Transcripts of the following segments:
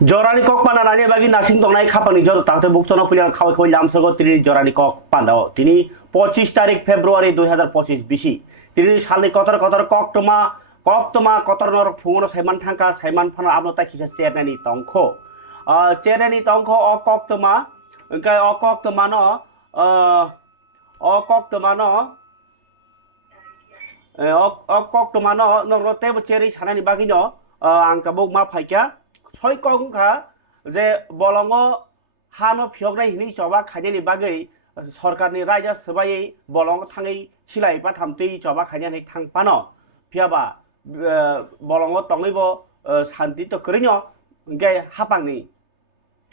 Jorani kok pana nanya bagi nasing tong naik kapan nih jor takte buksono pilihan kawai kawai lam segot tini jorani kok pandao tini 25 tarik Februari 2025 bisi tini salni kotor kok toma kotor nor fungono saiman thangka saiman pana abno tak kisah cenani tongko cenani tongko kok toma engkai kok toma no kok toma no kok toma no norote boceri sanani bagi no angka buk ma paika ছয় কংখা যে বলঙ্গ হানো ফিয়গনাই হিনি চবা খাইনানি বাগै सरकारनि रायजा सबायै बलंग थाङै सिलाय बा थामतै चबा खाइनानै थांपानो फियाबा बलंग तङैबो शान्ति तो करिनो गे हापांनि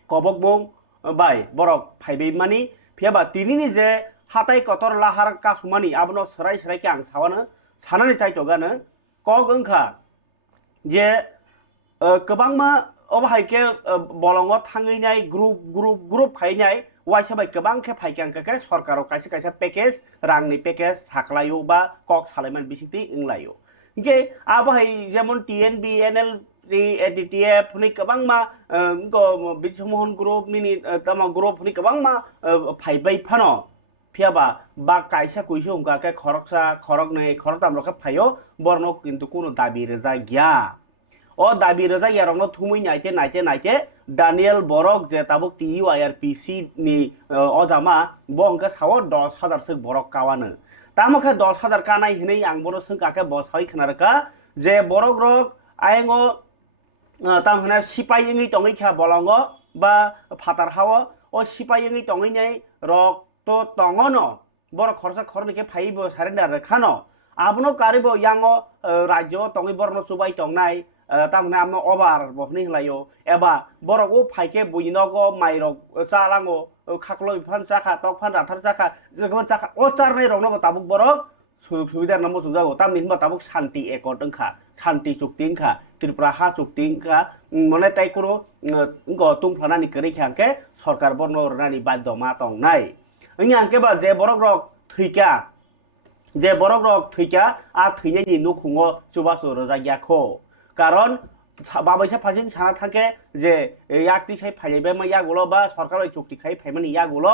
कबक बं बाय बरक फाइबै मानि फियाबा तिनिनि जे हाथाय कतर लाहार कासुमानि आबनो सराय सराय के आं सावानो सानानै चाइटगानो कग ओंखा जे गोबांमा अबहायके बलंग थाङैनाय ग्रुप खाइनाय वाइसाबाय गोबां के फाइकांके सरकाराव काइसे काइसे पैकेज रांनि पैकेज साख्लायो बा कक सालायमान बिसिति इंलायो इनके आबहाय जेमन टीएनबी एनएल एडीटीएफ नि गोबां मा बिसमोहन ग्रुप नि तमा ग्रुप नि गोबां मा फाइबाय फानो फियाबा बा काइसा कुइसो उनका खरकसा खरकनै खरतामलके फायो बरनो किन्तु कोनो दाबि रोजा गया ओ दाबि रोजा यारंनो थुमै नाइते दानियल बरक जे ताबुक TUIRPC नि अजामा बंके साव 10,000 सो बरक कावानो तामखे 10,000 कानाय हिनै आं बरो संकाके बसाय खनारका जे बरक रक आयंगो तामहना सिपायिङै तङै खा बलंग बा फातार हाव ओ सिपायिङै तङै नै रक तो तङनो बर खरसा खरनिके फाइबो सारेन्डार रखानो आबनो कारिबो यांगो राज्य तङै बरनो सुबाय तंनाय तामने आमनो अबार बहनि हलायो एबा बरगो फाइके बुइनगो माइरक चालांगो खाखलो बिफान चाखा तकफान राथार चाखा जगमन चाखा ओचारनै रंनो ताबुक बरक सुबिदा नमो सुजागो तामनि हिनबा ताबुक शान्ति एकर्ड ओंखा शान्ति चुक्ति ओंखा त्रिपुरा हा चुक्ति ओंखा मने ताइकुरो गो तुंगफ्लानानि करै खांके सरकार बरनो रनानि बाध्यमा तंनाय ओंनि आंके बा जे बरक रक थैका जे बरक रक थैका आ थैनायनि नुखुङो जुबासो रोजागियाखो कारण बाबाइसा फासिन साना थाके जे याकति साइ फाइबाय मा यागुलो बा सरकार चुक्ति खाइ फाइमानि यागुलो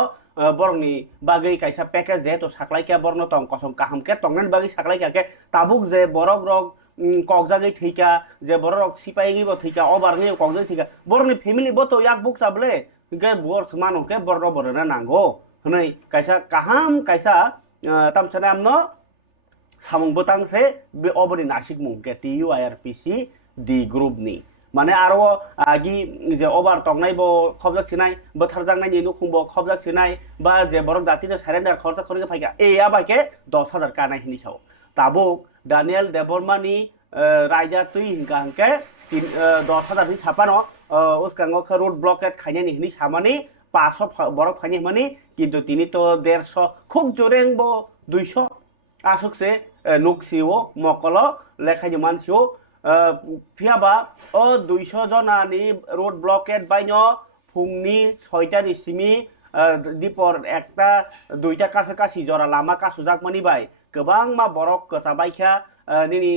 बरंनि बागै काइसा पैकेज जे तो साख्लाइका बरनो तंग कसम काहामके तंगनानि बागै साख्लाइकाके ताबुक जे बरक रक कगजागै थैका जे बरक रक सिपाइगै बो थैका अबारनि कगजागै थैका बरनि फेमिलि बो तो याक बुक साबले के बर समानके बरनो बरना नांगो हनै काइसा काहाम काइसा तामसना आमनो सामुं बोतांसे बे अबनि नासिक मुंके TUIRPC दि ग्रुप नि माने आरो आगि जे ओभार तंनाय बो खबजाक सिनाय बोथार जांनायनि नुखुंबो खबजाक सिनाय बा जे बरक दातिनो सारेन्डार खरसा खरगे फाइका ए आबाके 10,000 कानाय हिनि साव ताबुक दानियल देबरमानि रायजा तुइ हिंगांके 10,000 नि सापानो उसकांगो रोड ब्लॉकेट खाइनायनि हिनि सामानि 500 बरक फाइनि मानि किन्तु तिनि तो 150 खुब जोरेंबो 200 आसुकसे नुकसिओ मकलो लेखानि मानसिओ फियाबा ओ 200 जनानि रोड ब्लॉकेट बायनो फुंनि 6टा निसिमि दिपर एकटा दुइटा कासे कासि जरा लामा कासुजाक मानि बाय गोबां मा बरक कसाबायखा निनि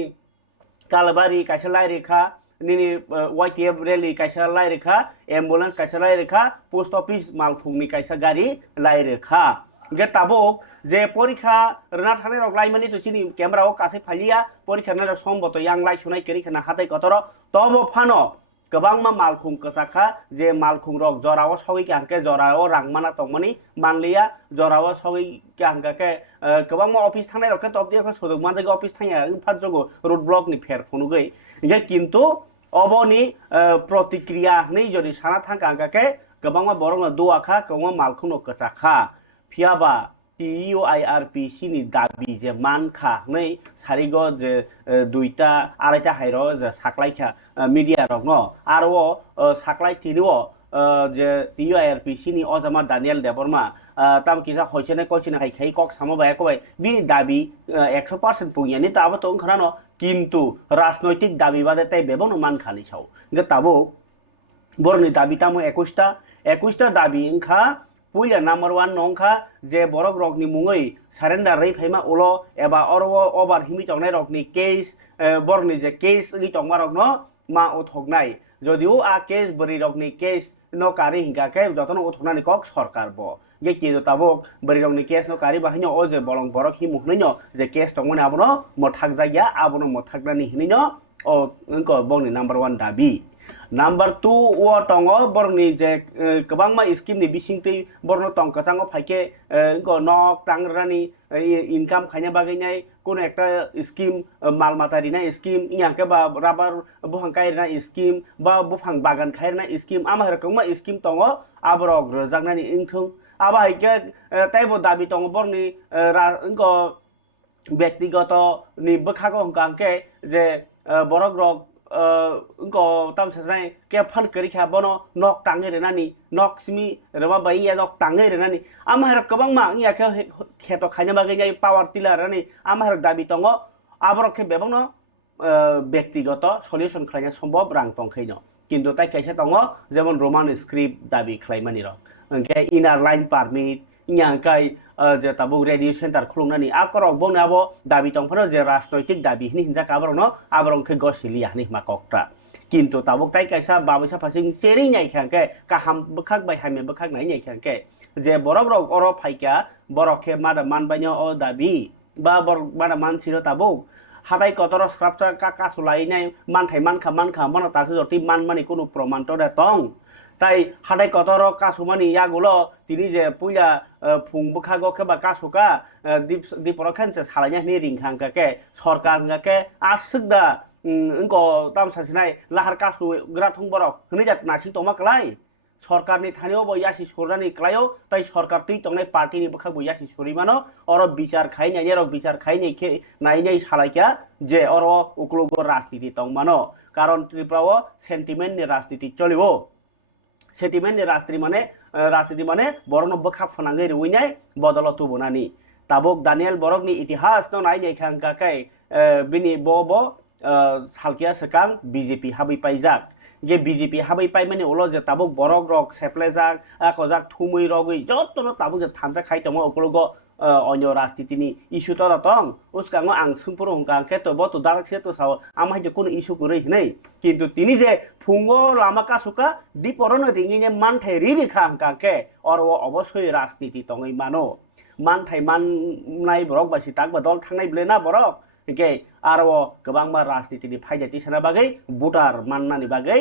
कालबारि काइसा लाइरेखा निनि YTF रेली काइसा लाइरेखा एम्बुलेंस काइसा लाइरेखा पोस्ट ऑफिस मालफुंनि काइसा गारि लाइरेखा गे ताबुक जे परीक्षा रना थानाय रक लाइमानि तो सिनि कैमराओ कासे फालिया परीक्षा ना समबतो yang लाइ सुनाय करिखना हाथाय कतर तबो फानो गोबां मा मालखुं कसाखा जे मालखुं रक जराओ सगै कांके जराओ रांमाना तंमनि मानलिया जराओ सगै कांके गोबां मा ऑफिस थानाय रक तबदिया सजग मानजागो ऑफिस थाया फात जगो रोड ब्लॉक नि फेर फनुगै ये किन्तु अबनि प्रतिक्रिया नै जदि साना थांकाके गोबां मा बरंग दुआखा गोबां मालखुं कसाखा फियाबा TUIRPC नि दाबि जे मानखा नै सारिगो जे दुइटा आराइटा हाइरो जे साख्लाइखा मीडिया रंग आरो साख्लाइ तिनिओ जे TUIRPC नि अजामा दानियल देबरमा ताम किसा होइसेने कोसिना खाइ कक सामो बायको बाय बिनि दाबि 100% पुगियानि ताबो तो ओंखारानो किन्तु राजनैतिक दाबि बादे ताइ बेबनो मानखानि साव गे ताबो बरनि दाबि तामो 21टा दाबि ओंखा पुइला नम्बर 1 नंखा जे बरक रकनि मुङै सारेन्डार रै फाइमा उलो एबा अरो ओभार हिमि तंनाय रकनि केस बरनि जे केस नि तंमा रकनो मा उथगनाय যদিও কেস বরি রকনি কেস নকারি হিংকাকে যতন উঠনানি কক সরকার ব গে কিন্তু তাবক বরি রকনি কেস নকারি বাহিনী ও যে বলং বরক হিমু হনিনো যে কেস দংমনে আবনো মথাক জায়গা আবনো মথাকনানি হনিনো ও ইনকো বংনি নাম্বার 1 দাবি Number 2 ও টঙ্গ বরনি যে গোবাংমা স্কিম नि बिसिंतै बरनो टंग कचांगो फाइके इनको नक टांगरानि इनकाम खायना बागैनाय कोन एकटा स्किम माल माता रिना स्किम इयाके बा राबार बुहां कायरना स्किम बा बुफां बागान खायरना स्किम आमा रकममा स्किम टंगो आबरक रजागनानि इंथुं आबा हाइके ताइबो दाबि टंग बरनि इनको व्यक्तिगत नि बखागो हंकांके जे बरक रक इनको तम सजाय के फन करी खा बनो नक टांगे रे नानी नक सिमी रबा बाई या नक टांगे रे नानी आमार कबां मा या के खेतो खायना बागै जाय पावर टिलार रानी आमार दाबि तंगो आबर के बेबंनो व्यक्तिगत सलिउशन खायना सम्भव रां तंखैनो किन्तु ताइ कायसा तंगो जेमन रोमान स्क्रिप्ट दाबि खालायमानि र ओंके इनार लाइन पारमिट इयाकाय जे ताबु रेडियो सेंटर खुलुंनानि आकरक बंनाबो दाबि तंफोर जे राजनैतिक दाबि हिनि हिंजा काबरनो आबरंखे गसिलिया नि माककटा किन्तु ताबुक ताइ कायसा बाबैसा फासिं सेरि नायखांके काहाम बखाक बाय हामे बखाक नाय नायखांके जे बरक रक अर फाइका बरखे मादा मानबायनो अ दाबि बा बर मादा मानसिरो ताबुक हाथाय कतर स्क्रापचा का सुलायनाय मानथाय मानखा मन ताकि जति मानमानि कोनो प्रमाण तो दं তাই হাটাই কতর কাসুমানি ইয়াগুলো তিনি যে পুইলা ফুং বখাগো কেবা কাসুকা দিপরখানসে সালাইনি রিংখাংকাকে সরকার হাংকাকে আসুকদা ইনকো তাম সাসিনাই লাহার কাসু গ্রাথুং বরক হনিজাত নাসি তমাকলাই সরকারনি থানিও বই ইয়াসি সরানি ক্লায়ও তাই সরকার তুই তংনাই পার্টিনি বখাগ বই ইয়াসি সরিমানো অর বিচার খাইনাই এর বিচার খাইনাই खे नायनाय सालायका जे अर उक्लुग राजनीति तंमानो कारण त्रिपुराओ सेंटिमेंटनि राजनीति चलिबो सेंटिमेंटनि राजनीति माने बरनो बखाब फनांगै रुइनाय बदल तुबनानि ताबुक दानियल बरकनि इतिहास न नायनाय खांकाकै बिनि बो सालकिया सकां बीजेपी हाबै पाइजाक जे बीजेपी हाबै पाइ माने उलो जे ताबुक बरक रक सेप्लेजाक आकजाक थुमै रगै जतनो ताबुक जे थामजा खाइतमो उक्लुग अन्य राजनीतिनि इस्यु त रतं उसकांगो आं सुंपुर हंकांके तो बतो दारकसे तो साव आमाय जे कोन इस्यु गुरै हिनै किन्तु तिनि जे फुंगो लामा कासुका दिपरनो रिङिने मानथाय रिरिखा हंकांके अर अवश्य राजनीति तङै मानो मानथाय माननाय बरक बासि ताक बदल थांनाय ब्लेना बरक के आरो गोबांमा राजनीतिनि फायदाति साना बागै भोटार माननानि बागै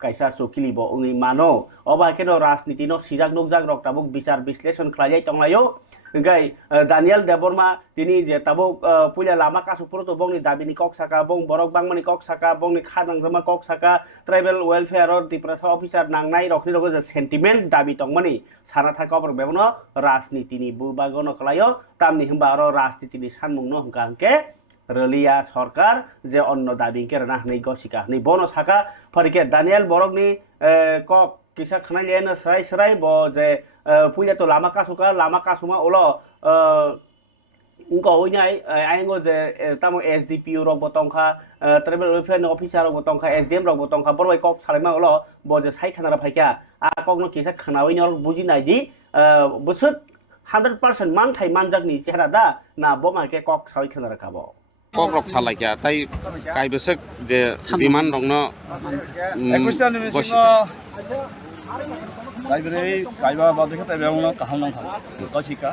कायसा चकिलिबो उङै मानो अबाकेनो राजनीतिनो सिजाकनोक जागरक ताबुक विचार विश्लेषण खालाय तंलायो गाय दानियल देबरमा तिनी जे ताबुक पुइला लामा कासुपुर तो बंगनि दाबिनि कक्साका बंग बरक बांगमानि कक्साका बंगनि खानांजमा कक्साका ट्राइबल वेलफेयर और त्रिपुरा अफिसार नांनाय रखनि रग जे सेंटिमेंट दाबि तंमानि साना थाकाबर बेबनो राजनीतिनि बुबागनो खलायो तामनि हिंबा आरो राजनीतिनि सानमुंनो हंकांके रलिया सरकार जे अन्न दाबि केरना हनै गसिका हनै बनो साका फरिके दानियल बरकनि कक किसा खनाय लेनो सराय ब जे पुइला तो लामा कासुमा ओलो इनको ओइनाय आइंगो जे तामो एसडीपीओ रक बतंखा ट्राइबल वेलफेयर अफिसार रक बतंखा एसडीएम रक बतंखा बरबाय कक सालायमा ओलो ब जे साइ खानारा फाइका आ ककनो किसा खनावैनो बुजिनाय दि बसुत 100% मानथाय मानजाकनि चेहरा दा ना बमाके कक साइ खानारा खाबो कक रक सालायका ताइ काइबसक जे डिमान्ड दंनो लाइब्रेरी काइबा बादे खते बेवनो काहाम नांखा कसिका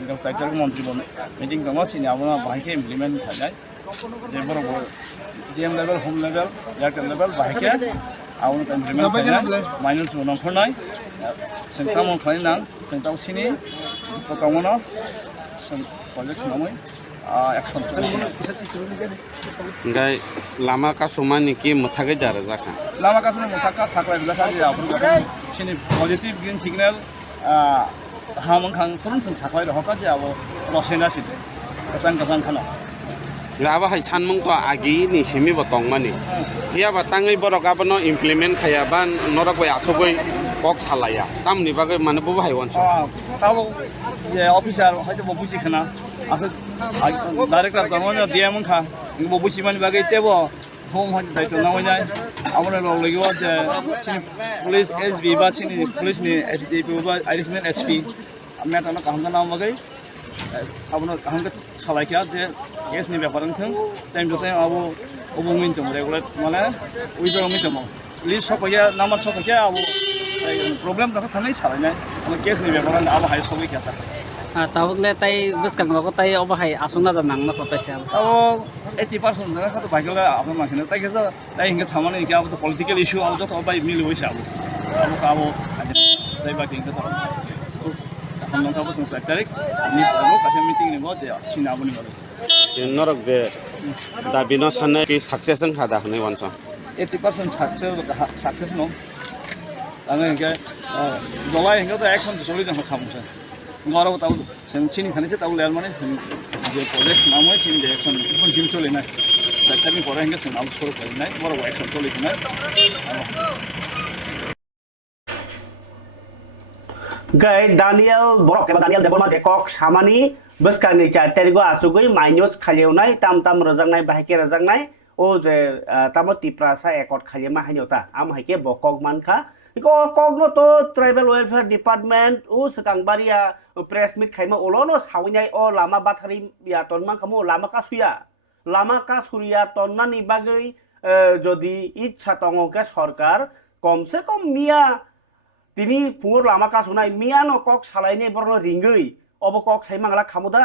इंगम साइटर मंत्री बने मीटिंग दङ सिनि आबना बाहायके इमप्लिमेन्ट थानाय जे बरबो डीएम लेभेल होम लेभेल याकेल लेभेल बाहायके आउनो इमप्लिमेन्ट थानाय माइनर टु नंखरनाय सेंटाम खालिनां सेंटाव सिनि तो कामनो प्रोजेक्ट नामै एक्शन गाय लामा कासुमानि कि मथागै दार जाखा लामा कासुमा मथाका साख्लाय बिलाखा जे आबुन सिनि पजिटिभ ग्रीन सिग्नल हामखां तुरंत साख्लाय रहका जे आबो लसेना सिदे कसान खाना लाबा हाय सानमुं तो आगि नि सेमि बतंग मानि हिया बाताङै बरक आबनो इमप्लिमेन्ट खायाबा नरक बाय आसगै कक सालाया तामनि बागै माने बो बाहाय वनस ताबो जे अफिसार हायतो बो बुजि खाना आसे डाइरेक्टर दङनो डीएम खा बो बुजि मानि बागै तेबो होम हाय दायित्व नावैनाय आबनो लगैयो जे पुलिस एसबी बा सिनि पुलिसनि एसडीपी बा एडिशनल एसपी मेटानो काहंगा नाम बागै आबनो काहंगा सालायखा जे केसनि बेपारन थों टाइम टु टाइम आबो अबंमिन दङ रेगुलेट माने उइबो मिटमो लिस्ट सफैया नाम्बार सफैया अब प्रब्लेम दङ थानै सालायनाय केसनि बेबहार अब हाय सगैखा tabukle tai buskang bako tai obahai asuna da nangna protaisa अब 80% जगह तो भाग्य लगा आप माखने ताकि जो ताई हिंगे सामान्य क्या अब तो पॉलिटिकल इशू अब जो तो अब मिल हुई से अब ताई बाकी हिंगे तो हम लोग तो बस सेक्रेटरी मिस अब कैसे मीटिंग नहीं बहुत है सीना बनी वाले नरक जे दाबिनो सानने कि सक्सेसन खादा हनै वानस 80% सक्सेस नो आङो हिंगे जलाय हिंगे तो एक्शन तो सोलि जों सामसे गराव ताउ जों सिनि थानायसे ताउ लेल माने जों जे प्रोजेक्ट नामै सिनि जे एक्शन गुबुन टिम सोलिनाय सेक्रेटरी परे हिंगे जों आउ सर खालामनाय गराव एक्शन सोलिनाय gai Daniel borok ke Daniel debol ma je kok samani beskani cha terigo asugui mainos khaleunai tam rojangnai bahike rojangnai o je tamo Tripura sa ekot khalema hainota am haike bokok mankha iko kogno to tribal welfare department u sekangbaria press meet khaima olono sawinai o lama bathari ya tonman kamu lama kasuria tonnani bagai jodi ইচ্ছা tongke sarkar komse kom mia তিনি ফুঙর Lama কাসুনাই মিয়ানো cock সালাইনে বরনো রিঙ্গই of cock সাইমাংলা খামুদা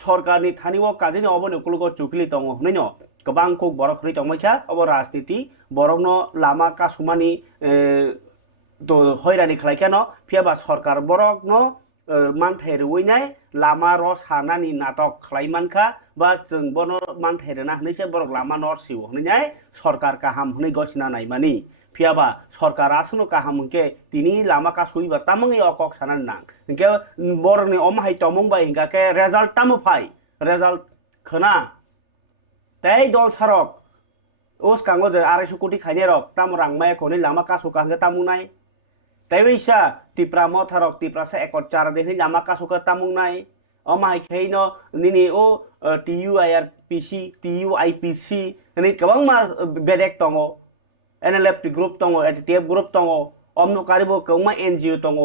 সরকারনি থানিও কাজিনি অবনে কুলগো চুকলি দङ হনैनो गोबां कक बरक हरै दंमायखा अब राजनीति बरकनो लामा कासुमानि तो हैरानि खालायखानो फियाबा सरकार बरकनो मानथाय रुइनाय लामा र सानानि नाटक खालायमानखा बा जों बनो मानथाय रना हनैसे बरक लामा नर सिउ हनैनाय सरकार काहाम हनै गसिना नायमानि फियाबा सरकार आसनो काहामके तिनी लामा कासुइबा तामंगि अकक सानान नां इनके बरनि अमहाय तमंग बाय हिंगाके रिजल्ट तामफाय रिजल्ट खना तै दल सारक ओस कांगो जे 250 कोटी खाइने रक ताम रांगमाय कोनि लामा कासु कांगे तामुनाय तैवैसा Tripura मथारक Tripura से एकट चार देनि लामा कासु का तामुनाय अमहाय खैनो निनि ओ TUIPC नि गोबां मा बेरेक दङ NLF group दङ ATTF group दङ अमनो कारिबो गोबां NGO दङ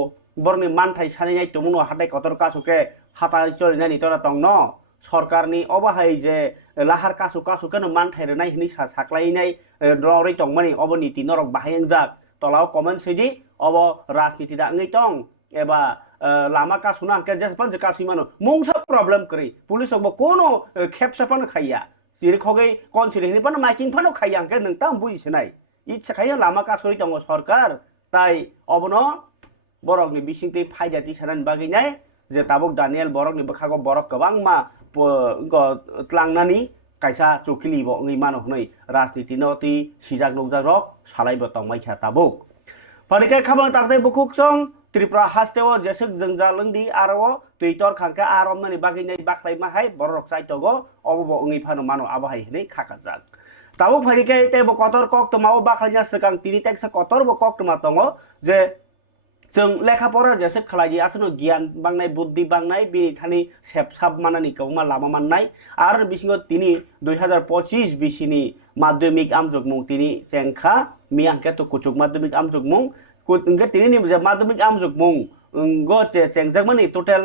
बरनि मानथाय सानैनाय तमुनो हाथाय कतर कासुके हाथाय चलिनाय तरा दङ न सरकारनि अबाहाय जे लाहार कासुकेनो मानथाय रनाय हिनि साख्लायनाय ररै दंमानि अब नीति नरक बाहायजाक तलाव कमेन्ट सेदि अब राजनीति दा ngै दं एबा लामा कासुना के जेसपन जे कासुमानो मुंसा प्रॉब्लम करी पुलिस अब कोनो खेपसापन खाइया सिरि खगै कनसिलिनि पन माइकिं फनो खाइया के नोंता बुजिसनाय इच्छा खायो लामा कासुइ दङ सरकार ताई अबनो बरकनि बिसिंति फायदाति सानान बागैनाय जे ताबुक दानियल बरकनि बखागो बरक गोबां मा tlangnani kaisa chukili bo ngi mano hnoi राजनीति नति Sijakrok salaibo tongmaikha tabuk parikai khabang takdai bukuk song Tripura hasteo jesek jengjalengdi aro Twitter khangka aromnani baginai baklai mahai borok saitogo obo ngi phano mano abahai hnei khakajak tabuk parikai tebo Kotor kok tomao baklainya sekang tini teksa Kotor bo kok toma tongo je जों लेखा परा जेसे खलायि आसनो गियान बांनाय बुद्धि बांनाय बिनि थानि सेबसाब मानानि गोबां लामा माननाय आरो बिसिङाव तिनि 2025 बिसिनि माध्यमिक आमजगमुं तिनि जेंखा मियांके तो कुचुक माध्यमिक आमजगमुं कुंगे तिनि जे माध्यमिक आमजगमुं गो जे जेंजगमानि टोटल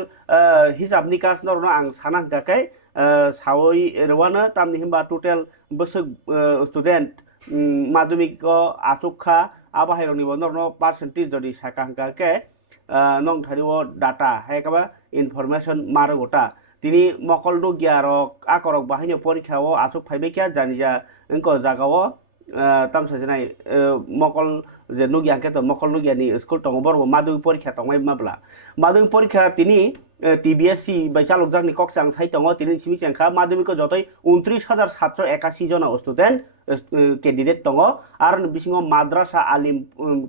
हिसाब निकास नरनो आं सानांगाकै सावै रवानो तामनि हिमबा टोटल बोसोक स्टुडेन्ट माध्यमिक आचुखा आबाहायरनि बनरनो परसेंटेज जदि साकांका के नंग थारिओ डाटा हायकाबा इनफरमेशन मारगोटा तिनि मकल दुगियारक आकरक बाहायनो परीक्षाओ आसुक फाइबेकिया जानिजा इंको जागाओ तामसाजनाय मकल जे नुगियाके तो मकल नुगियानि स्कुल तंगबरबो माध्यमिक परीक्षा तंगमाय माब्ला माध्यमिक परीक्षा तिनि TBSC बैसालक जानि कक्सां साइतंगो तिनि सिमिसेंखा माध्यमिक जतै 29781 जना स्टुडेन्ट कैंडिडेट दङ आरो बिसिङाव माद्रासा आलिम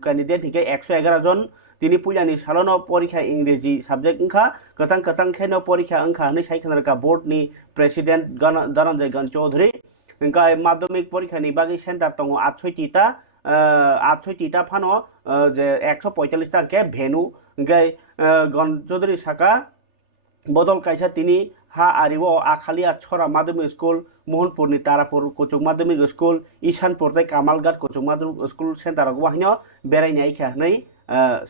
कैंडिडेट हिके 111 जन तिनि पुजानि सालनो परीक्षा इंग्रेजी सब्जेक्ट अंखा कचां खेनो परीक्षा अंखा हनै साइखनारका बोर्डनि प्रेसिडेंट धनंजय गण चौधरी इंका माध्यमिक परीक्षानि बागै सेन्टार दङ 68 टा फानो जे 145 टा के भेनु इंकाय गण चौधरी साका बदल काइसा तिनि हा आरिवो आखालिया छरा माध्यमिक स्कुल मोहनपुरनि तारापुर कुचुक माध्यमिक स्कुल ईशानपुर तै कामालघाट कुचुक माध्यमिक स्कुल सेन्टार गवाहनो बेरायनाय खानै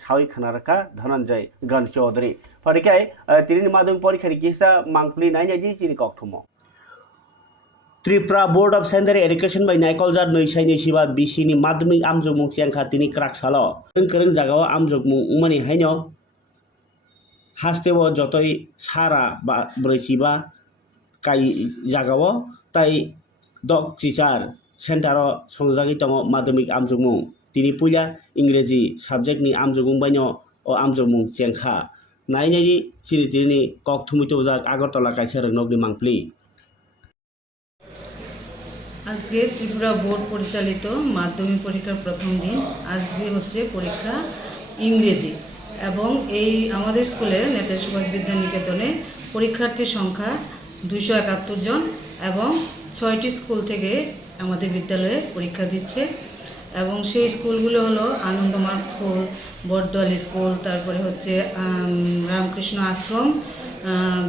सावै खनारका धनंजय गण चौधरी फरिकाय तिनि माध्यमिक परीक्षा किसा मांखलि नायनायदि चिनि कक्थुमो Tripura Board of Secondary Education by Naikoljar Noisai Nishiba Bishini Madmik Amjogmung Chiangkha Tini Krak Salo Kereng Jagao Amjogmung Umani Haino HASTE o jotoi sara ba bresiba kai jagao tai dok teacher center o songjagi tongo madhyamik amjogmung tini puila ingreji subject ni amjogmung baino o amjogmung chiangkha nainai sini tini kok thumi tobjak Agartala Kaisa Roknokni mangpli আজকে Tripura board পরিচালিত মাধ্যমিক পরীক্ষার প্রথম দিন আজকে হচ্ছে পরীক্ষা ইংরেজি এবং এই আমাদের স্কুলে নেতাজি সুভাষ বিদ্যা নিকেতনে পরীক্ষার্থীর সংখ্যা 271 জন এবং 6টি স্কুল থেকে আমাদের বিদ্যালয়ে পরীক্ষা দিচ্ছে এবং সেই স্কুলগুলো হলো আনন্দমার্গ স্কুল বরদোয়ালি স্কুল তারপরে হচ্ছে রামকৃষ্ণ আশ্রম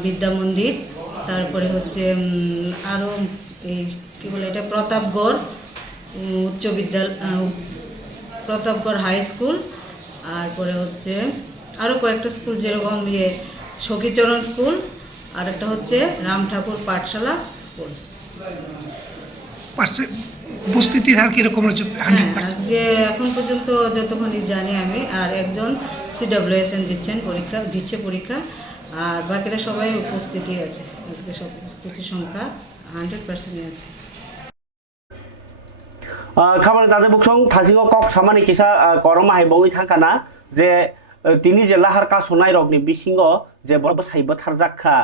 বিদ্যা মন্দির তারপরে হচ্ছে আরও এই কি বলে এটা প্রতাপগড় উচ্চ বিদ্যালয় প্রতাপগড় হাই স্কুল আর পরে হচ্ছে আরও কয়েকটা স্কুল যেরকম সখীচরণ স্কুল আর একটা হচ্ছে রাম ঠাকুর পাঠশালা স্কুল উপস্থিতির হার কিরকম রয়েছে? আজকে এখন পর্যন্ত যতক্ষণই জানি আমি আর একজন CWSN দিচ্ছে পরীক্ষা আর বাকিরা সবাই উপস্থিতি আছে আজকে সব উপস্থিতির সংখ্যা 100% আছে খাবার তাদের বুকসং থাজিও কক সামানি কিসা করমা হাইবঙ্গি থাকানা যে তিনি যে লাহার কাসনাই রগনি বিসিঙ্গ যে বড় সাইব থারজাখা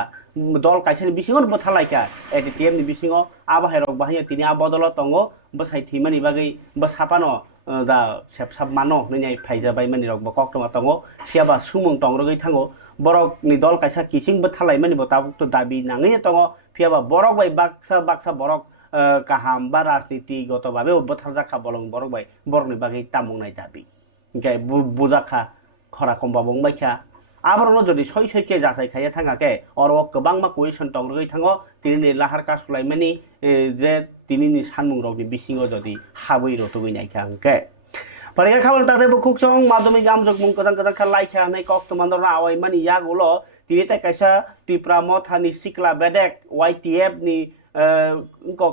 দল কাইসানি বিসিঙ্গ বথালাইকা ATM ni bisingo abahay rok bahaya tini abodolo tongo basai thimani bagai basapano da sepsap mano nai phaija bai mani rok bokok toma tongo siaba sumung tongrogoi thango borok ni dol kaisa kising bethalai mani botabuk to dabi nangai tongo fiaba borok bai baksa borok kaham ba rajniti goto babe botharjakha bolong borok bai borokni bagai tamungnai dabi gai bujakha khora komba bongbaikha আবারও যদি সই সইকে যাচাই খাইয়া থাকাকে or গোबांमा question টংরগৈ থাঙো তিনি লাহার কাসুলাইমানি যে তিনি সানমুং রগনি বিসিङो যদি হাবৈ রতগৈ নাইখা अंके পরীক্ষা খাবল তাতে বুকুকচং মাধ্যমিক আমজগমুং কজাং কজাং খালাইখা নাই কক তমান্দর আওয়াই মানি ইয়াগুলো তিনি তে কাইসা ত্রিপুরা মথানি সিকলা বেডেক YTF ni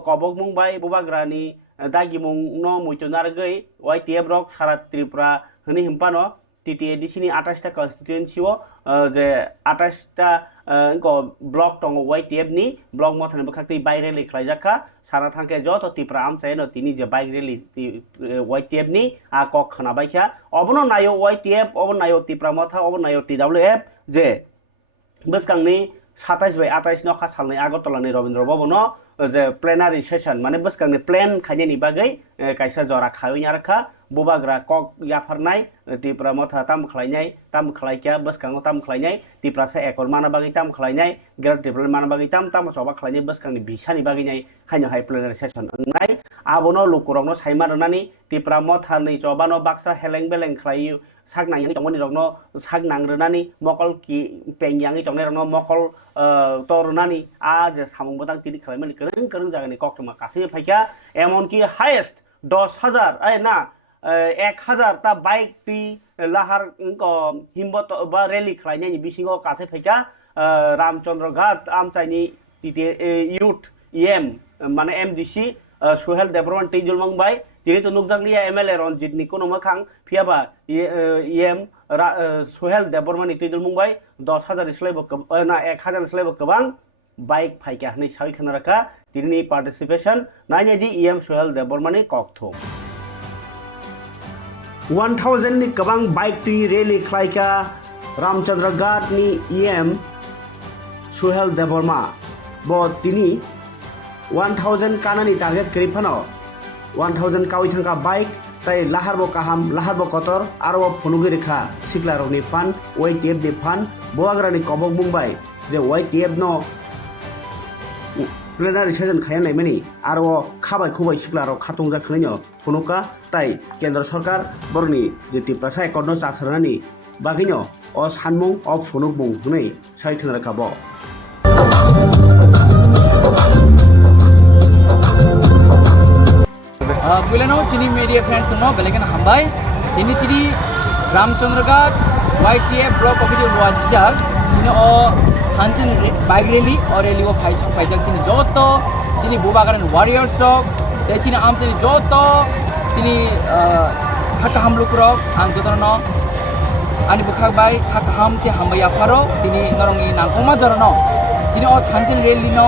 কবকমুং বাই বুবাগ্রানি দাগিমুং ন মুইতনারগৈ YTF রক সারা ত্রিপুরা হনি হিমপানো TTADC ni 28টা কনস্টিটিউয়েন্সি যে 28টা ব্লক টং YTF ni ব্লক মথানি বখাকতি বাইরে লিখলাইজাখা সারা থাঙ্কে যত ত্রিপুরা আমসাইনো তিনি যে বাইক রেলি YTF ni আ কক খানাবাইখা অবনো নায়ো YTF অবনো নায়ো ত্রিপুরা মথা অবনো নায়ো TWF যে বসকাংনি 27 বাই 28 নখা সালনি আগরতলানি রবীন্দ্র ভবন যে প্লেনারি সেশন মানে বসকাংনি প্লেন খাইনি বাগৈ কাইসা জরা খায়নি আরখা बुबाग्रा कक याफारनाय ত্রিপুরা मथा ताम खलायनाय बसकांगो ताम खलायनाय ত্রিপুরা से एकड़ माना बागै ताम खलायनाय ग्रेड ट्रिपल माना बागै ताम सबा खलायनाय बसकांनि भिसानि बागैनाय हाइनो हाइ प्लेनारि सेशन नाय आबोनो लुकुरंनो साइमा रनानि त्रिपुरा मथा नै जबानो बाक्सा हेलें बेलें खलायो सागनांनि तंगनि रंनो सागनांग्रोनानि मकल कि पेंगियांनि तंगनि रंनो मकल तरनानि आ जे सामुंबदां तिनि खलायमानि करं जागानि कक्टमा कासे फाइका एमनकि हाईएस्ट 10,000 ना 1,000 ता बाइक टी लाहार हिम्बत बा रैली खलायनायनि बिसिङाव कासे फैका रामचंद्र घाट आमचाइनि यूथ EM माने MDC सोहेल देवबर्मन टेजुलमंबाय दिनै तो नुकजांलिया MLA रनजितनि कोनो मोखां फियाबा EM सोहेल देवबर्मन टेजुलमंबाय 10,000 स्लाइबो ना 1,000 स्लाइबो गोबां बाइक फाइका नै साइ खनराका दिनै पार्टिसिपेशन नायनेदि EM सोहेल देवबर्मननि कक्थो 1000 ni kabang bike ti rally khlaika Ramchandra Ghat ni EM Suhel Deborma bo tini 1000 kanani target kripano 1000 kawi thangka bike tai lahar bo kaham lahar bo kotor aro phunugi rekha sikla roni fan YTF ni fan boagra ni kobok mumbai je YTF no plenary session খাইনাই মানি আর খাবাই খুবাই সিকলার খাতং জাখাইনো ফনুকা তাই কেন্দ্র সরকার বরনি যে ত্রিপুরা একর্ণ চাষরানি বাগিনো অ সানমুং অ ফনুকমুং হুनै সাইথন রাখাব Bulan Chini media friends semua balikan hambai ini Chini Ramchandra Ghat YTF Block Committee Wajijal Chini Hansen bike rally or rally of Haisok Pajak Chini Joto chini bubagan warriors rok te chini am chini joto chini hakaham lukrok ang jotono ani bukhak bai hakaham te hambaya pharo tini norong nangkoma jarano chini o thanjin rally no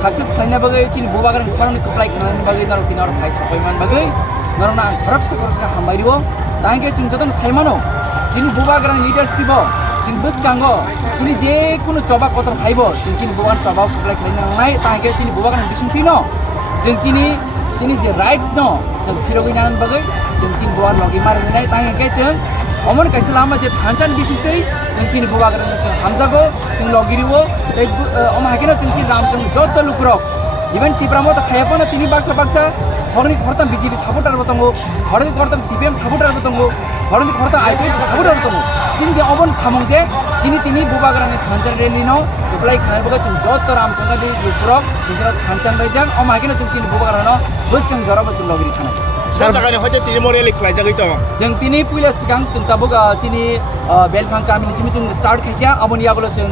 success khaina bagai chini bubagan kharoni apply khaina bagai norong tinor phai sapaiman bagai norong ang kharak sakorska hambairo tangke ching joton saimano chini bubagan leadership chini buskango chini je kuno choba kotor phaibo chini bubagan choba apply khaina nai tangke chini bubagan bisintino chini je rights no jeng firoginan bagai chini bubagan logi marinai tangke cheng omon kaisa lama je thanchan bisintei chini bubagan cheng hamjago cheng logiriwo om hakena chini ramchang joto lukrok even tipramo ta khayapona tini baksa horni khortam BJP supporter botongo horni khortam CPM supporter botongo horni khortam IPM supporter botongo sinde obon samongje chini tini bubagrani thanchan rally no apply khaybaga chung joto ramchang di lukrok chini thanchan rajang om hakena chini bubagrano buskang jorabo chung logiri thana জায়গায় হয়তো তিনি মরেলি খলাইজাগৈ তো जों तिनी पुइला सिगां जों Tabuk चिनि बेलफां गामिनि सिमि जों स्टार्ट खायखिया अबनि यागलो जों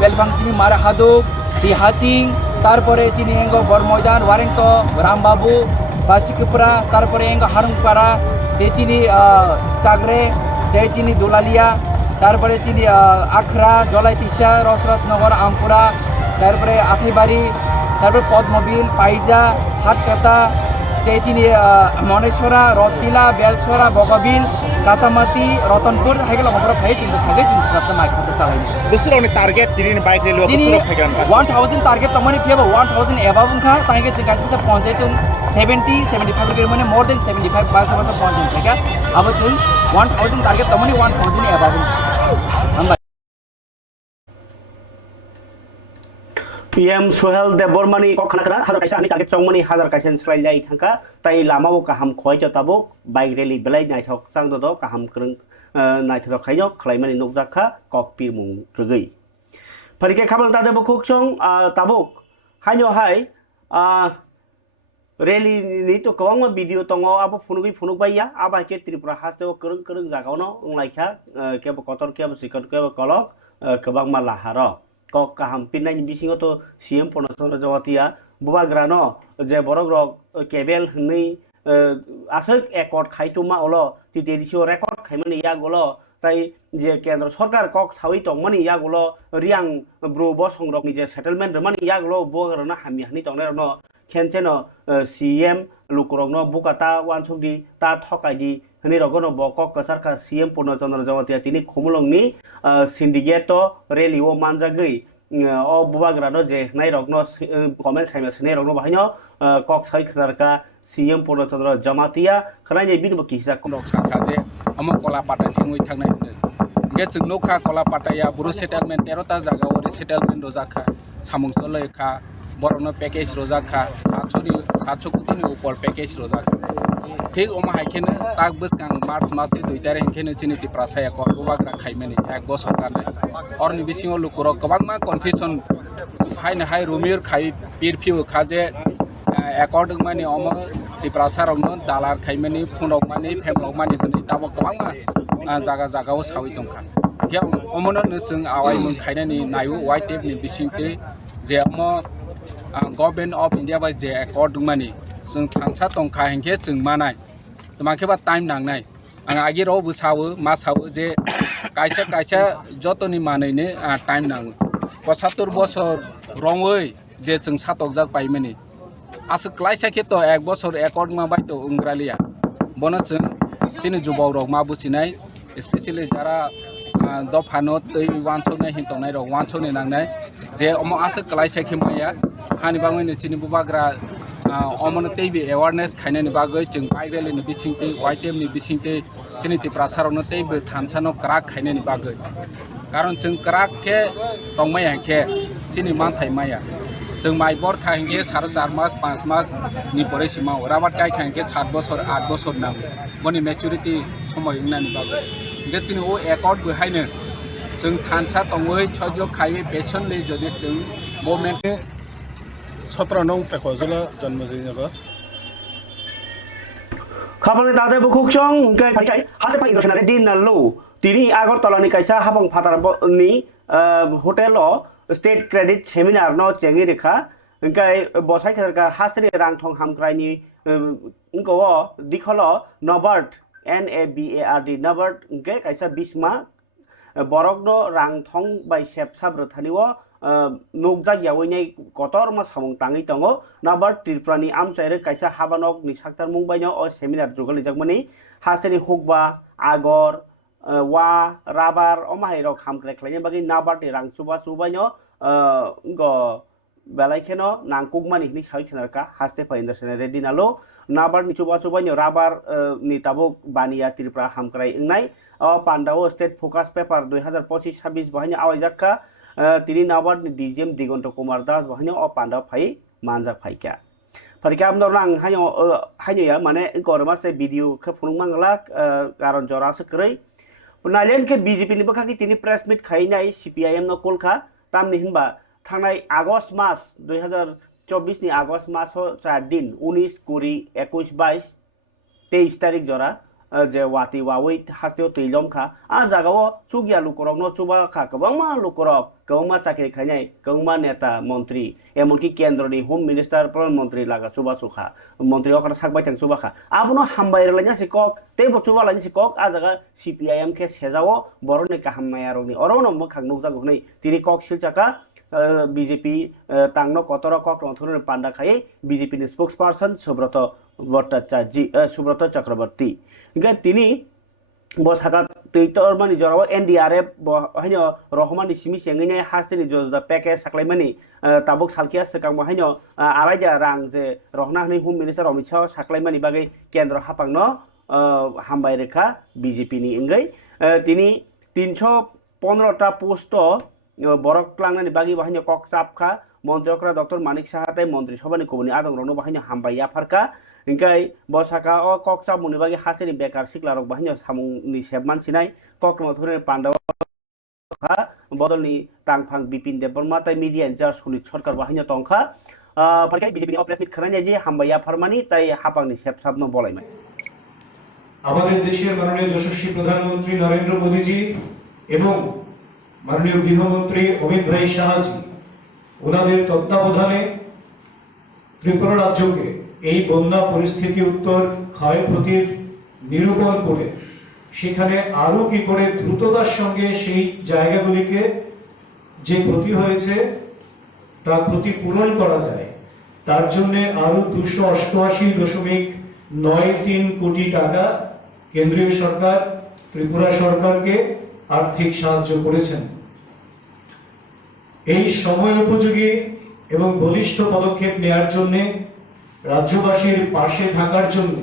बेलफां सिमि मारा हादुक दिहाचिं तारपरे चिनि एंगो बरमयदान वारेंतो रामबाबु बासिकपुरा तारपरे एंगो हारुंपारा ते चिनि चागरे ते चिनि दुलालिया तारपरे चिनि आखरा जलाइतिसा रसनगर आमपुरा तारपरे आथाइबारी तारपरे पद्मबिल पाइजा हाटकाटा तेचिनी मनेश्वरा रतिला बेलसरा बगबिल कासामाती रतनपुर हाइगला खबर फाइ चिन थागे चिन सुरक्षा माइक खत चालाइ बोसोरावनि टार्गेट दिरिनि बाइक रेलवे बोसोराव फाइगान 1000 टार्गेट तमनि फेबो 1000 एबाव खा ताइगे चिन गासिबो पहुंचाइ तुम 70 75 के माने मोर देन 75 बार सबसे पहुंचाइ थागा अब चिन 1000 टार्गेट तमनि 1000 above PM Sohel Debormani kokhanakra hazar kaisa ani target chongmani hazar kaisa selailai thangka tai lamao kaham khoi tabuk bike rally belai nai thok sang do kaham krung nai thok khainok khlaimani nokjakha kokpir mung rugei parike khabang tade bukuk chong tabuk haino hai rally ni to kawang video tongo abo phunuk baiya aba ke Tripura haste krung jagaono unglaikha kebo Kotor kebo Sijakrok kebo kolok kebang malaharo kok kaham pinai bisingo to CM Ponasoro Jawatia bubagrano je borogrok kebel hni asuk ekot khaituma olo ti dedisio record khaimani yagolo tai je kendra sarkar kok sawi tongmani yagolo riang bro bo songrok ni je settlement mani yagolo bubagrano hami hani tongrano khencheno CM lukurokno bukata wansugdi ta thokaidi hni rogono bokok kasarka CM Ponasoro Jawatia tini khumulongni syndicate rally o manjagei o bubagrano je nai rokno comment saima sne rokno bahino kok sai kharka CM Ponasoro Jamatia khanai binu kisa kok sakha je amo kola pata singui thangnai ge chung nokha kola pata ya buru settlement 13 ta jaga ore settlement rojakha samung solekha borno package rojakha 700 kotini upor package rojakha ঠিক ওমা হাইখেনে তাক বসকাং March মাসে 2 তারিখ হেনে চিনি টিপ্রাসায়া কর বুবাগ্রা খাইমেনি এক বছর কানে অরনি বিসিং লুকুর গোबां मा কনফিউশন হাইনে হাই রুমির খাই পিরফিউ খাজে একর্ডিং माने অম টিপ্রাসারংনো দালার খাইমেনি ফুনক माने फेमलक माने হনি তাব गोबां मा জাগাও সাউই দंखा কে অমনো নসং আওয়াই মন খাইনানি নায়ু ওয়াই টেপনি বিসিংতে যে অম गभर्नमेंट अफ इंडिया बा जे एकर्डिं माने जों थांसा दंखा हेंखे जों मानाय तमाखेबा टाइम नांनाय आं आगिरावबो सावो मा सावो जे कायसा जतनि मानैनो टाइम नाङो 75 बছর रङै जे जों सातकजाक पाइमानि आसो क्लाइसाखे तो एक बছর एकर्ड मा बायतो उंग्रालिया बनो जों चिनि जुबाव रक मा बुसिनाय स्पेशली जारा दफानो तै वानसोनाय हिंतनाय रक वानसोने नांनाय जे अम आसो क्लाइसाखे माया हानि बाङैनो चिनि बुबाग्रा अमनो टेबि एवारनेस खाइनायनि बागै जों बाइरेलनि बिसिंते वाइटेमनि बिसिंते चिनि टिप्रासारनो टेबि थानसानो क्राक खाइनायनि बागै कारण जों क्राक के तंमाया के चिनि मानथाय माया जों माइबर खाइगे 4.5 मास 5 मास नि परेसिमा राबात गाय खाइगे 7 बছর 8 बছর नां बनि मैच्योरिटी समय इनानि बागै जे चिनि ओ एकर्ड बहायनो जों थानसा तंगै सजो खाइ पेशनलि जदि जों मोमेन्ट 17 नং पेखजला जन्मदिनको खाबले दादे बुखुक चंग के परिचय हासे फाइ रचना दिन नलु तिनी आगरतलानि कायसा हाबं फातारनि होटेल स्टेट क्रेडिट सेमिनार न चेंगि रेखा Engkai bosai kerja hasteni rang thong hamkrai ni engkau dikolo Nabard NABARD Nabard engkai kaisa bisma borokno rang thong bai sep sabro thaniwo nukjak yawi kotor ma samung tangi tongo Nabard Tripura ni amchaire kaisa habanok ni saktar mungbai no o seminar jugali jakmani hasteni hukba agor wa rabar o mahai rok hamkrai khlainya bagi Nabard ni rang suba no engko belai keno nangkukmani ni sai khenarka haste paindarsene ready nalo Nabard ni chuba ni rabar ni tabuk bania Tripura hamkrai engnai pandao state focus paper 2025-26 bahanya awaijakka tini Nabard ni DGM Digonto Kumar Das bahanya pandao phai manjak phaika parika amno rang hanyo ya mane gorma se video ke phunung mangla karon jora se krei nalen ke BJP ni bakha ki tini press meet khainai CPIM no kolkha tamni hinba थांनाय August मास 2024 नि August मास 4 दिन 19 20 21 22 23 तारिख जरा जे वाति वावै हास्तेव तैलमखा आ जागाव सुगिया लुकरक न चुबाखा गोबांमा लुकरक गोबांमा चाकरि खायनाय गोबांमा नेता मन्त्री एमनकि केन्द्रनि home minister प्रधान मन्त्री लागा चुबा सुखा मन्त्री अखरा साकबाय थां चुबाखा आबनो हामबायरलायना सिकक तेबो चुबालायनि सिकक आ जागा CPIM के सेजाव बरनि काहामनायारनि अरनो मोखां नुजागुनै तिरि कक सिलचाका BJP tangno Kotor kok nonthurun panda khai BJP ni spokesperson Subroto Chakraborty ingka tini bosaka Twitter mani jorawo NDRF haino Rohman simi sengene haste ni jojda package saklaimani tabuk salkia sekang haino araja rang je Rohna ni home minister Amit Shah saklaimani bagai kendra hapangno hambai rekha BJP ni ingai tini 315 ta post borok klangna bagi bahanya kok sapkha মন্ত্রী doctor মানিক সাহাতে মন্ত্রী সভানি কবনি আদং Rono বাহাইনো হামবাইয়া Farakka Inkai বসাকা ও ককসা মুনি বাগি হাসিনি বেকার সিকলারক বাহাইনো সামুংনি সেবমান Sinai ককনো ধরে পান্ডব বদলনি তাংফাং বিপিন দেববর্মা তাই media in charge Sunit সরকার বাহাইনো Tankha ফারকাই BJP oppress meet খানাই যে হামবাইয়া ফারমানি তাই হাপাংনি সেবসাবনো বলাইমাই আমাদের দেশের মাননীয় যশস্বী প্রধানমন্ত্রী নরেন্দ্র মোদীজি এবং মাননীয় গৃহমন্ত্রী অমিত ভাই শাহজি ওনাদের তত্ত্বাবধানে ত্রিপুরা রাজ্যকে এই বন্যা পরিস্থিতি উত্তর ক্ষয়ক্ষতির নিরূপণ করে সেখানে আরো কি করে দ্রুততার সঙ্গে সেই জায়গাগুলিকে যে ক্ষতি হয়েছে তা ক্ষতিপূরণ করা যায় তার জন্য আরো 288.93 কোটি টাকা কেন্দ্রীয় সরকার ত্রিপুরা সরকারকে আর্থিক সাহায্য করেছেন এই সময় উপযোগী এবং বলিষ্ঠ পদক্ষেপ নেয়ার জন্য রাজ্যবাসীর পাশে থাকার জন্য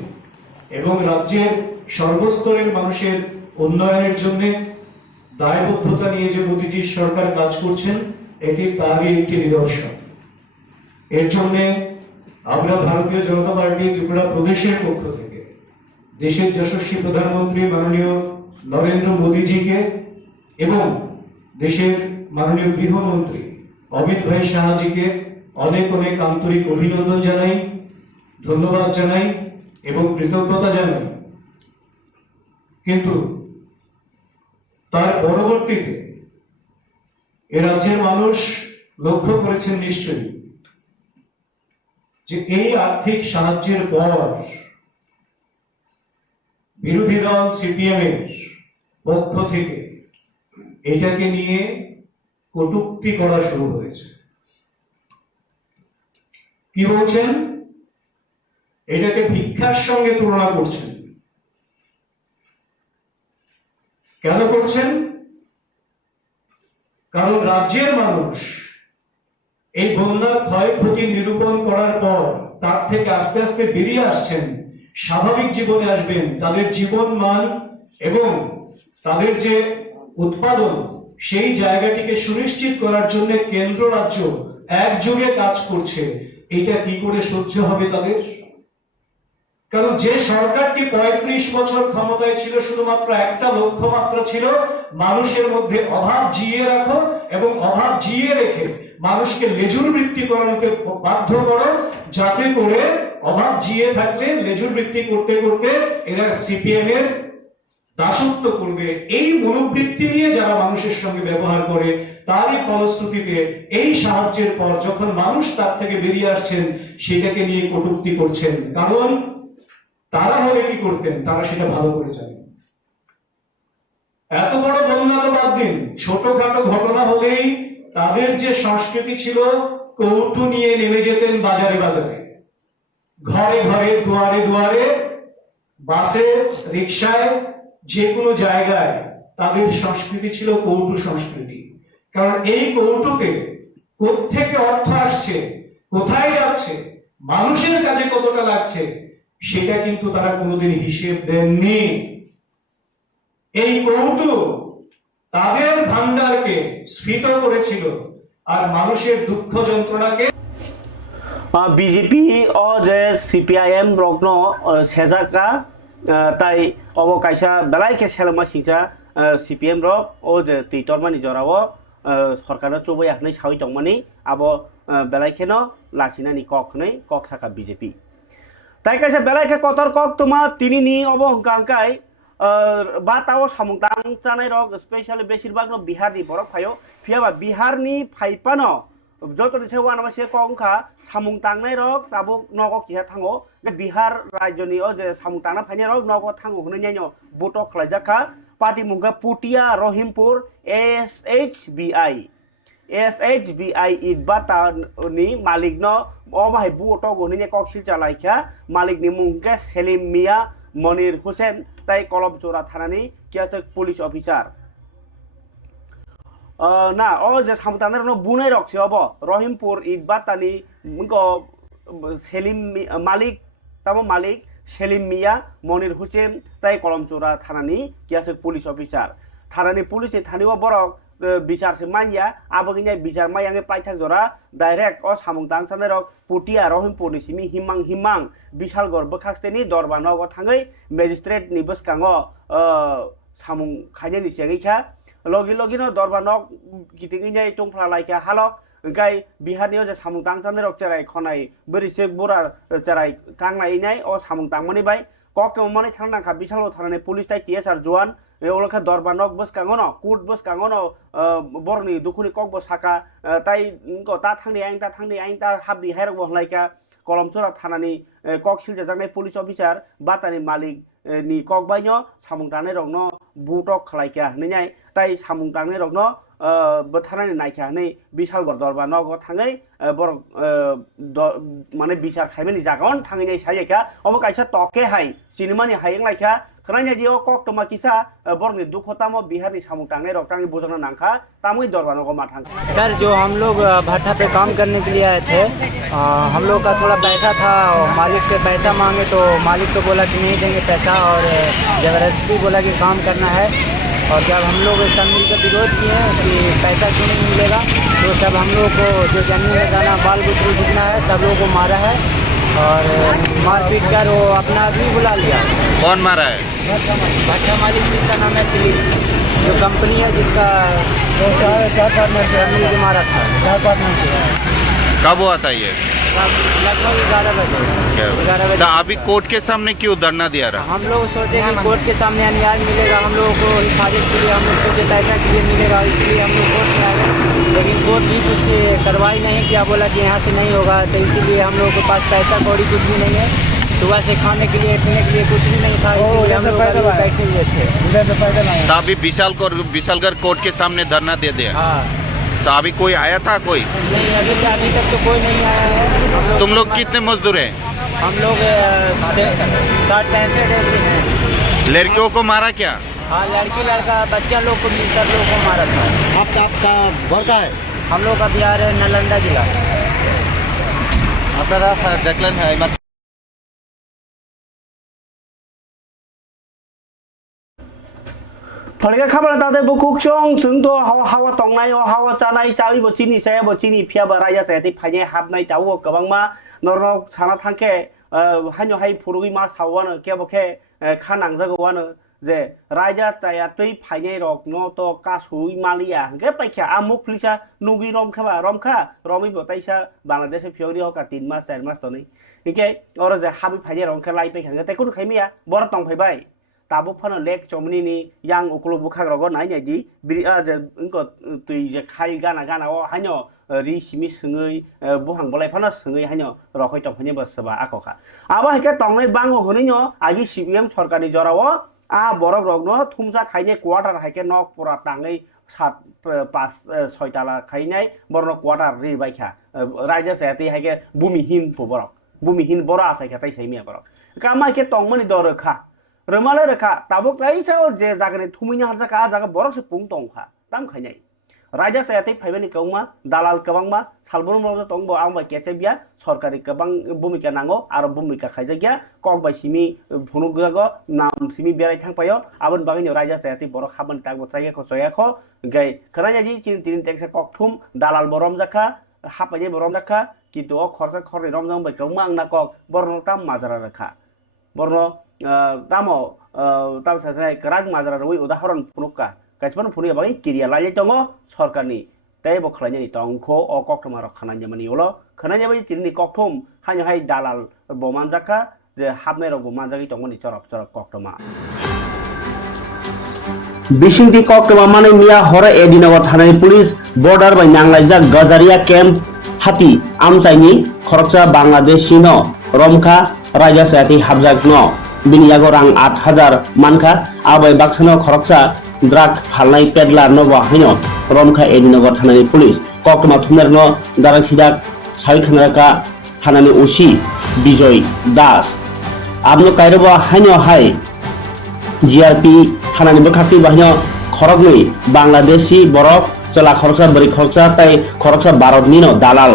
এবং রাজ্যের সর্বস্তরের মানুষের উন্নয়নের জন্য দায়বদ্ধতা নিয়ে যে মোদীজি সরকার কাজ করছেন এটি তারই একটি নিদর্শন এর জন্য আমরা ভারতীয় জনতা পার্টি ত্রিপুরা প্রদেশের পক্ষ থেকে দেশের যশস্বী প্রধানমন্ত্রী মাননীয় নরেন্দ্র মোদীজিকে এবং দেশের মাননীয় গৃহমন্ত্রী অমিত ভাই শাহজিকে অনেক অনেক আন্তরিক অভিনন্দন জানাই ধন্যবাদ জানাই এবং কৃতজ্ঞতা জানাই কিন্তু তার পরবর্তীতে এ রাজ্যের মানুষ লক্ষ্য করেছেন নিশ্চয়ই যে এই আর্থিক সাহায্যের পর বিরোধী দল সিপিএম এর পক্ষ থেকে এটাকে নিয়ে কটূক্তি করা শুরু হয়েছে কি বলছেন এটাকে ভিক্ষার সঙ্গে তুলনা করছেন কেন করছেন কারণ রাজ্যের মানুষ এই বন্যার ক্ষয়ক্ষতি নিরূপণ করার পর তার থেকে আস্তে আস্তে বেরিয়ে আসছেন স্বাভাবিক জীবনে আসবেন তাদের জীবন মান এবং তাদের যে উৎপাদন সেই জায়গাটিকে সুনিশ্চিত করার জন্য কেন্দ্র রাজ্য একযোগে কাজ করছে এটা কি করে সহ্য হবে তাদের কারণ যে সরকারটি 35 বছর ক্ষমতায় ছিল শুধুমাত্র একটা লক্ষ্যমাত্রা ছিল মানুষের মধ্যে অভাব জিয়ে রাখো এবং অভাব জিয়ে রেখে মানুষকে লেজুর বৃত্তিকরণকে বাধ্য করো যাতে করে অভাব জিয়ে থাকলে লেজুর বৃত্তি করতে করতে এরা সিপিএম এর দাসত্ব করবে এই মনোবৃত্তি নিয়ে যারা মানুষের সঙ্গে ব্যবহার করে তারই ফলশ্রুতিতে এই সাহায্যের পর যখন মানুষ তার থেকে বেরিয়ে আসছেন সেটাকে নিয়ে কটূক্তি করছেন, কারণ তারা হলে কি করতেন তারা সেটা ভালো করে জানেন। এত বড় বন্যা তো বাদ দিন, ছোটখাটো ঘটনা হলেই তাদের যে সংস্কৃতি ছিল কৌটু নিয়ে নেমে যেতেন বাজারে বাজারে, ঘরে ঘরে, দুয়ারে দুয়ারে, বাসে, রিক্সায়, যে কোনো জায়গায় তাদের সংস্কৃতি ছিল কৌটু সংস্কৃতি। কারণ এই কৌটুতে কোত্থেকে অর্থ আসছে, কোথায় যাচ্ছে, মানুষের কাছে কতটা লাগছে সেটা কিন্তু তারা কোনোদিন হিসেব দেননি। এই কৌটু তাদের ভান্ডারকে স্ফীত করেছিল আর মানুষের দুঃখ যন্ত্রণাকে বিজেপি ও যে সিপিআইএম রগ্ন সেজাকা তাই অব কাইসা বেলাইকে সেলমা সিংসা সিপিএম রক ও যে টিটরমানি জরাও সরকারের চৌবাই আখनै সাউই দंमानि আবো বেলাইকেनो लासिनानि कखनै कक साका বিজেপি তাই কাইসা বেলাইকে কতর কক তোমা তিনিনি অব হংকাংকাই বা তাও সামুংতাং জানাই রক স্পেশালি বেশিরভাগ বিহারনি বরক ফাयो फियाबा बिहारनि फाइपानो যতনি से वाना से कौंखा सामुं तांनाय रक ताबो नगो किहा थांगो बिहार राज्यनि ओ जे सामुं तांना फाइनाय रक नगो थांगो होनैनो बट खलायजाखा पार्टी मुंगा पुटिया रहिमपुर SHBI इटबातानि मालिकनो ओ बाहाय बट होनैने कक्सिल चालायखा मालिकनि मुंगा सेलिम मिया मनिर हुसैन ताई कलम चोरा थानानि कियासे पुलिस अफिसार ना ओ जे सामतानार न बुनाय रक्सि अब रहिमपुर इटबातानि मुंगो सेलिम मालिक तामो मालिक सेलिम मिया मनिर हुसैन ताई कलम चोरा थानानि कियासे पुलिस अफिसार थानानि पुलिस थानिवा बरक বিচার সে মাইয়া আবগিনে বিচার মাইয়াঙে পাইথাক জরা ডাইরেক্ট ও সামুংতাং সানে রক পুটিয়া রহিমপুরনি সিমি হিমাং বিশালগড় বখাস্তেনি দরবার নগ थाङै মেজিস্ট্রেট नि बसकाङो सामुं खायनायनि सिगाङैखा लगिनो दरबार नग गिदिङैनै टंफ्लालायखा हालक गाय बिहारनियाव जे सामुंतां साने रक चेराय खनाय बोरिसे बुरा चेराय थांनायनाय ओ सामुंतां मनि बाय कक मनि थांनाखा बिशालो थानानै पुलिस ताइ टीएसआर जवान एवलखा दरबार नग बसकाङोनो कुट बसकाङोनो बरनि दुखुनि कक बसाका ताइ को ता थांनि आइन ता हाबदि हायरक बहलायका कलमसरा थानानि कक सिलजाजानाय पुलिस अफिसार बातानि मालिक नि कक बायनो सामुंतांनाय रगनो बुटक खलायका नैनाय ताइ सामुंतांनाय रगनो बोथारनानै नायखा नै बिशालगड़ दरबार नग थाङै बर माने बिचार खायमानि जागन थाङैनाय सायका अम काइसा तके हाय सिनेमानि हायं लायखा खनायनाय दियो कक तमा किसा बरनि दुखतामो बिहारनि सामुंतांनाय रगतांनि बोजना नांखा तामुई दरबार नग मा थांग। सर जो हम लोग भट्टा पे काम करने के लिए आए थे, हम लोग का थोड़ा पैसा था और मालिक से पैसा मांगे तो मालिक तो बोला कि नहीं देंगे पैसा और जबरदस्ती बोला कि काम करना है। और जब हम लोग सब मिलकर विरोध किए कि पैसा क्यों नहीं मिलेगा तो सब हम लोग को जो जमीन लगाना बाल बुतरू जितना है सब लोगों को मारा है और मारपीट कर वो अपना भी बुला लिया। कौन मारा है? भट्टा मालिक जिसका नाम है सिलीम, जो कंपनी है जिसका चार पार्टनर से मिल के मारा था। कब हुआ था ये? लगभग 11 बजे। तो अभी कोर्ट के सामने क्यों धरना दिया रहा? हम लोग सोचे कि कोर्ट के सामने अन्याय मिलेगा, हम लोगों को हिफाजत के लिए हम लोग सोचे पैसा के लिए मिलेगा, इसलिए हम लोग कोर्ट में आ गए। लेकिन कोर्ट भी कुछ कार्रवाई नहीं किया, बोला कि यहाँ से नहीं होगा, तो इसीलिए हम लोगों के पास पैसा कौड़ी कुछ भी नहीं है। सुबह से खाने के लिए पीने के लिए कुछ भी नहीं था, इसलिए हम लोग बैठे हुए थे। तो अभी विशालगढ़ कोर्ट के सामने धरना दे दिया। हाँ। तो अभी कोई आया था? कोई नहीं, अभी तक तो कोई नहीं आया है। तुम लोग कितने मजदूर हैं? हम लोग 60-65 ऐसे हैं। लड़कियों को मारा क्या? हाँ, लड़की लड़का बच्चा लोग को भी सब लोग को मारा था। आपका घर का है? हम लोग का बिहार है नालंदा जिला। আপনারা দেখলেন फरगे खाबर ताते बुकुक चों जोंथ' हावा तंनाय हावा जानाय जावि बचिनि साया बचिनि फियाबा राजा सायाति फाइने हाबनाय दावो गोबांमा नरनो साना थांखे हान्यो हाय फुरुगि मा सावानो केबखे खानांजागौवानो जे राजा जायातै फाइने रकनो तो कासुइ मालिया गे पाइखा आमुक पुलिसा नुगि रमखा रमि बताइसा बांग्लादेश फियोरि हका 3 मास 4 मास तनै इके और जे हाबि फाइने रंखे लाई पाइखा ते कुन खाइमिया बर तंफाइबाय তাবো ফানো লেক চমনি ইয়াং উকুলো বুখাগ রগ নাই নাই di biri je ingko tui je khai gana o hanyo ri simi sungui buhang bolai phana sungui hanyo rokhoi tongphani ba soba akokha aba hike tongnai bango honinyo agi CPM सरकारनि जराwo a borok rogno thumja khaine quarter hike nok pura tangai 7-5-6 tala khainai borno quarter ri baikha raja sati hike bumihin borok bumihin bora asai kha tai saimia borok kama hike tongmani dorokha remale rekha tabok Kaisa je jagani thumini harjaka jaga borok se pung tongkha tam khainai raja sayati phaibani kauma dalal kabangma salbrum rog tongbo angba kesebia sorkari kabang bumika nango aro bumika khaijagia kokbai simi phunugjago nam simi berai thangpayo abon bagini raja sayati borok haban tagbo traye ko soyakho gai kharanya ji tin tin tekse kokthum dalal borom jakha hapani borom jakha kintu o khorsa khorri romjang bai kauma angna kok borno tam majara rakha borno tamo tam sasai karag majara roi udaharon punukka kaispan phuni bagi kiria lai tongo sorkarni tai bo khlaiani tongkho o koktoma rok khananya mani ulo khananya bai tinni kokthum hanyo hai dalal bo manjaka je habnai rok bo manjagi tongmani chorop koktoma Bisingti koktoma mane miya hore edinago thanai police border bai nanglaijak gajaria camp hati amchaini khoroksa bangladeshi no romkha raja sayati habjakno bini yago rang 8000 mankha abai baksano khoroksa drug phalnai pedlar no ba haino romkha edinago thanani police koktoma thumnerno darak sidak Sogwikha thanani usi bijoy das abno kairoba haino hai GRP thanani bakhati bahino khorogni bangladeshi borok chela khoroksa bari khoroksa tai khoroksa bharat ni no dalal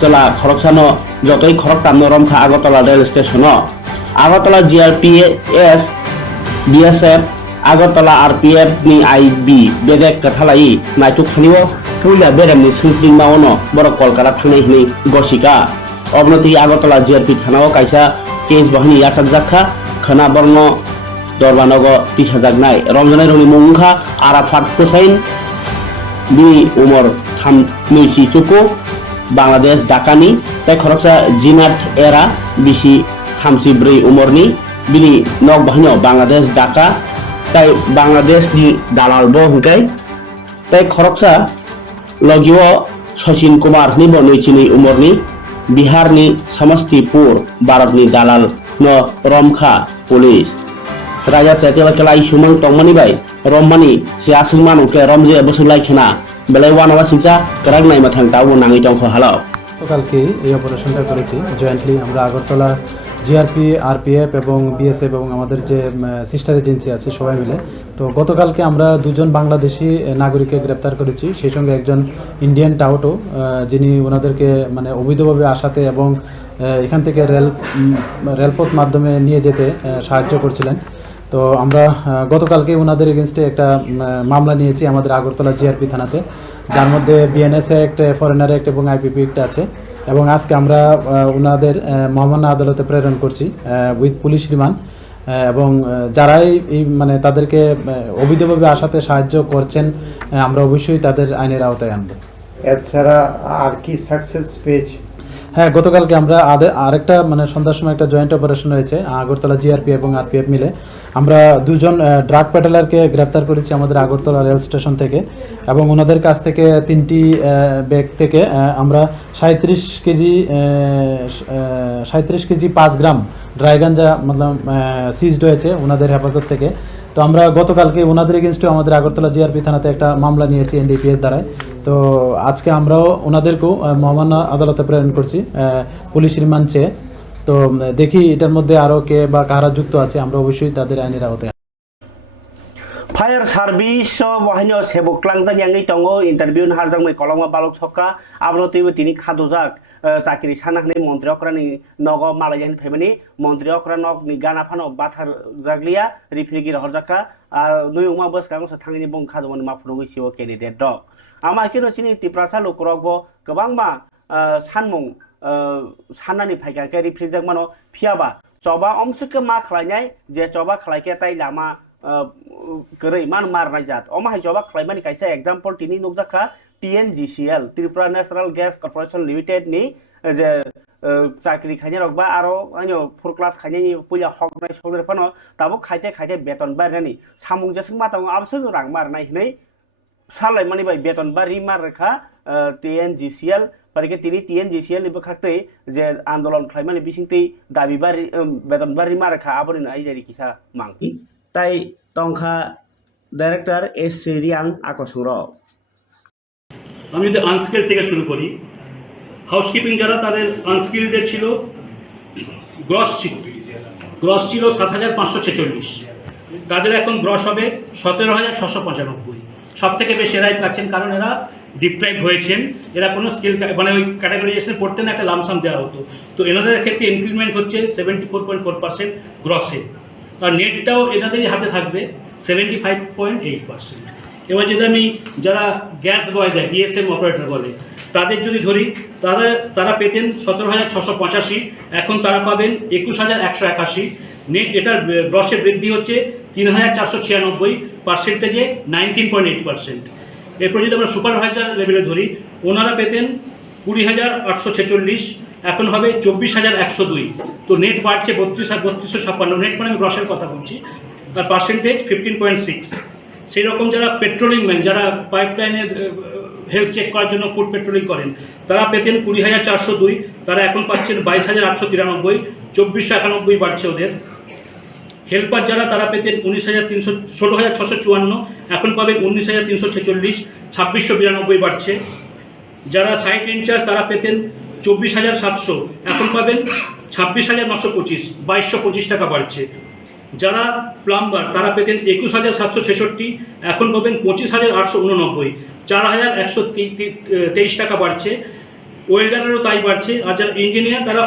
chela khoroksa no jotoi khorok tamno romkha Agartala rail station no Agartala GRPS BSF Agartala RPF ni IB bedek kathalai naituk thaniwo puila beremni sungting maono borok Kolkata thangnai hini gosika obnoti Agartala GRP thanao Kaisa case bahini yasak jakha khana borno Dorbanogo tisajagnai romjanai roni Mankha Arafat Hussein bini umur 3 chuku Bangladesh Dhakani tai khoroksa Jinat Era bisi 34 umurni bini nok bahino Bangladesh Dhaka tai Bangladesh ni dalal bo hingkai tai khoroksa logio Sachin Kumar ni bo 29 umurni Bihar ni Samastipur Bharat ni dalal no romkha police raja sayati kelai sumang tongmani bai rommani si asungmanu ke romje bosulai khena belai wanawa singsa karag nai mathang tawo nangi tongkho halok কালকে এই অপারেশনটা করেছি jointly আমরা Agartala GRP RPF এবং BSF এবং আমাদের যে sister agency আছে সবাই মিলে তো গতকালকে আমরা দুজন বাংলাদেশি নাগরিককে গ্রেপ্তার করেছি সেই সঙ্গে একজন ইন্ডিয়ান টাউটো যিনি ওনাদেরকে মানে অবৈধভাবে আসাতে এবং এখান থেকে রেলপথ মাধ্যমে নিয়ে যেতে সাহায্য করছিলেন তো আমরা গতকালকে ওনাদের এগেনস্টে একটা মামলা নিয়েছি আমাদের আগরতলা জিআরপি থানাতে যার মধ্যে বিএনএস অ্যাক্ট ফরেনার অ্যাক্ট এবং আইপিপি অ্যাক্ট আছে এবং আজকে আমরা ওনাদের মহামান্য আদালতে প্রেরণ করছি উইথ পুলিশ রিমান্ড এবং যারাই এই মানে তাদেরকে অবৈধভাবে আসাতে সাহায্য করছেন আমরা অবশ্যই তাদের আইনের আওতায় আনব এছাড়া আর কি সাকসেস পেয়েছি হ্যাঁ গতকালকে আমরা আরেকটা মানে সন্ধ্যার সময় একটা জয়েন্ট অপারেশন হয়েছে আগরতলা জিআরপি এবং আরপিএফ মিলে আমরা দুজন ড্রাগ পেডলারকে গ্রেপ্তার করেছি আমাদের আগরতলা রেল স্টেশন থেকে এবং ওনাদের কাছ থেকে 3টি ব্যাগ থেকে আমরা 37 কেজি 5 গ্রাম ড্রাই গাঞ্জা মতলব সিজড হয়েছে ওনাদের হেফাজত থেকে তো আমরা গতকালকে ওনাদের এগেনস্টে আমাদের আগরতলা জিআরপি থানাতে একটা মামলা নিয়েছি এনডিপিএস দ্বারায় তো আজকে আমরাও ওনাদেরকেও মহামান্য আদালতে প্রেরণ করছি পুলিশ রিমান্ড চেয়ে তো দেখি এটার মধ্যে আরো কে বা কারা যুক্ত আছে আমরা অবশ্যই তাদের আইনের আওতায় Fire Service wahino sebuklangjak yangi tongo interview harjak mai kolongma balok sokka abro tibo tini khadojak chakri sana hne mantri okrani nogo malayan phebani mantri okra nok ni gana phano bathar jaglia refugee horjaka nui uma bos kang sa thangni bong khadomani maphuno siwo candidate dok ama kino chini tiprasa lokrogbo gobangma sanmung sanani phaikake refugee mano phiaba choba omsike ma khlainai je choba khlaike tai lama gerai man marnai jat omahai joba khlaimani kaisa example tini nukjaka TNGCL Tripura National Gas Corporation Limited ni je চাকরি খাইনে রকবা আরো আইনো 4 class খাইনে পুইলা হকনাই সদরে Fanon তাবো খাইতে খাইতে বেতন বাড়ানি সামুং জাসিং মাতাং আবসो রাং মারनाय हिनै सालाय माने बाय बेतन बारि मार रेखा TNGCL पारिके तिनि TNGCL नि बखाक्तै जे आन्दोलन खालामनानै बिसिंतै दाबि बारि बेतन बारि मार रेखा आबरिनो आइदारि किसा मां ताइ तंखा डाइरेक्टर एस रियां आकसुर আমি যদি আনস্কিল থেকে শুরু করি হাউসকিপিং যারা তাদের আনস্কিলদের ছিল গ্রস ছিল ৭৫৪৬ তাদের এখন গ্রস হবে ১৭৬৯৫ সব থেকে বেশি এরাই পাচ্ছেন কারণ এরা ডিপ্রাইভড হয়েছেন এরা কোনো স্কিল মানে ওই ক্যাটাগরাইজেশনে পড়তে না একটা লামসাম দেওয়া হতো তো এনাদের ক্ষেত্রে ইনক্রিমেন্ট হচ্ছে 74.4% গ্রসে আর নেটটাও এনাদেরই হাতে থাকবে 75.8%। এবার যদি আমি যারা গ্যাস বয় দেয় ডিএসএম অপারেটর বলে তাদের যদি ধরি তারা পেতেন ১৭৬৮৫ এখন তারা পাবেন ২১১৮১ নেট এটার গ্রসের বৃদ্ধি হচ্ছে ৩৪৯৬ পার্সেন্টেজে 19.8%। এরপর যদি আমরা সুপারভাইজার লেভেলে ধরি ওনারা পেতেন ২০৮৪৬ এখন হবে ২৪১০২ তো নেট বাড়ছে ৩২৫৬ নেট মানে আমি গ্রসের কথা বলছি আর পার্সেন্টেজ 15.6। সেই রকম যারা পেট্রোলিং ম্যান যারা পাইপলাইনে হেলথ চেক করার জন্য ফুড পেট্রোলিং করেন তারা পেতেন ২০৪০২ তারা এখন পাচ্ছেন ২২৮৯৩ ২৪৯১ বাড়ছে ওদের। হেল্পার যারা তারা পেতেন ১৬৬৫৪ এখন পাবেন ১৯৩৪৬ ২৬৯২ বাড়ছে। যারা সাইট ইনচার্জ তারা পেতেন ২৪৭০০ এখন পাবেন ২৬৯২৫ ২২২৫ টাকা বাড়ছে। যারা প্লাম্বার তারা পেতেন ২১৭৬৬ এখন পাবেন ২৫৮৮৯ ৪১২৩ টাকা বাড়ছে। ওয়েল্ডারেরও তাই বাড়ছে। আর যারা ইঞ্জিনিয়ার তারা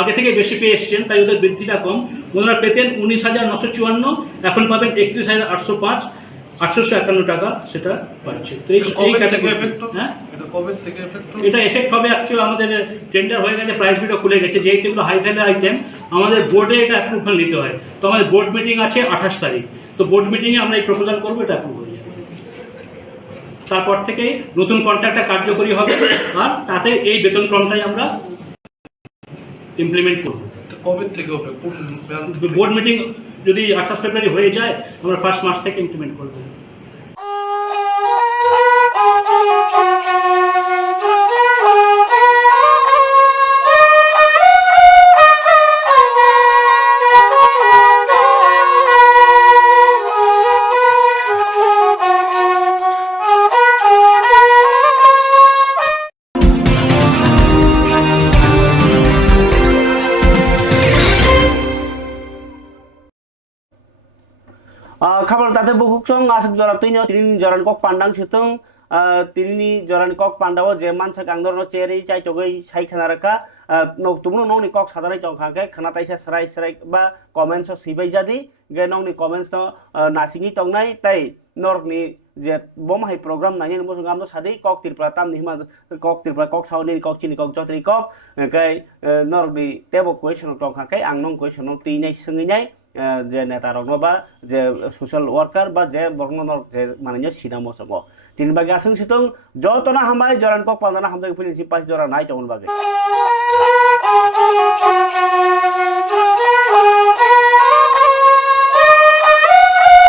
আগে থেকে বেশি পেয়ে এসছেন তাই ওদের বৃদ্ধিটা কম ওনারা পেতেন ১৯৯৫৪ এখন পাবেন ৩১৮০৫ ৮৫১ টাকা সেটা পাচ্ছে। তো এই হ্যাঁ এটা এফেক্ট হবে অ্যাকচুয়ালি আমাদের টেন্ডার হয়ে গেছে প্রাইস বিটও খুলে গেছে যেহেতু এগুলো হাই ভ্যালু আইটেম আমাদের বোর্ডে এটা অ্যাপ্রুভাল নিতে হয় তো আমাদের বোর্ড মিটিং আছে ২৮ তারিখ তো বোর্ড মিটিংয়ে আমরা এই প্রপোজাল করবো এটা অ্যাপ্রুভ হয়ে যাবে তারপর থেকে নতুন কন্ট্রাক্টটা কার্যকরী হবে আর তাতে এই বেতন ক্রমটাই আমরা ইমপ্লিমেন্ট করব। কবে থেকে হবে বোর্ড মিটিং যদি ২৮ ফেব্রুয়ারি হয়ে যায় আমরা 1 মার্চ থেকে ইমপ্লিমেন্ট করব। খাবার তাতে বহুকসং আসক জরা তৈন তিনি জরান কক পান্ডাং সিতং তিনি জরান কক পান্ডাও যে মানসা গাंगदरनो चेरी चाइटोगै साइखाना रखा तुमनो नौनि কক सादानाय तंखाके खाना ताइसा सराय बा कमेन्ट्स सिबाय जादि गे नौनि कमेन्ट्स नासिङि तंनाय ताइ नरकनि जे बमहाय प्रोग्राम नायनि मोसं गामनो सादि কক त्रिपुरा तामनि हिमा কক त्रिपुरा কক सावनि কক चिनि কক जत्रि কক कै नरकनि तेबो क्वेश्चन तंखाके आं नं क्वेश्चन तिनै सोङैनाय जे नेता रंगबा जे सोशल वर्कर बा जे बर्नर जे माने सिना मोसंगो तीन बागे आसं सितों जतना हामाय जरान কক पांदाना हामदे पुलिस पास जरा नाय तवन बागे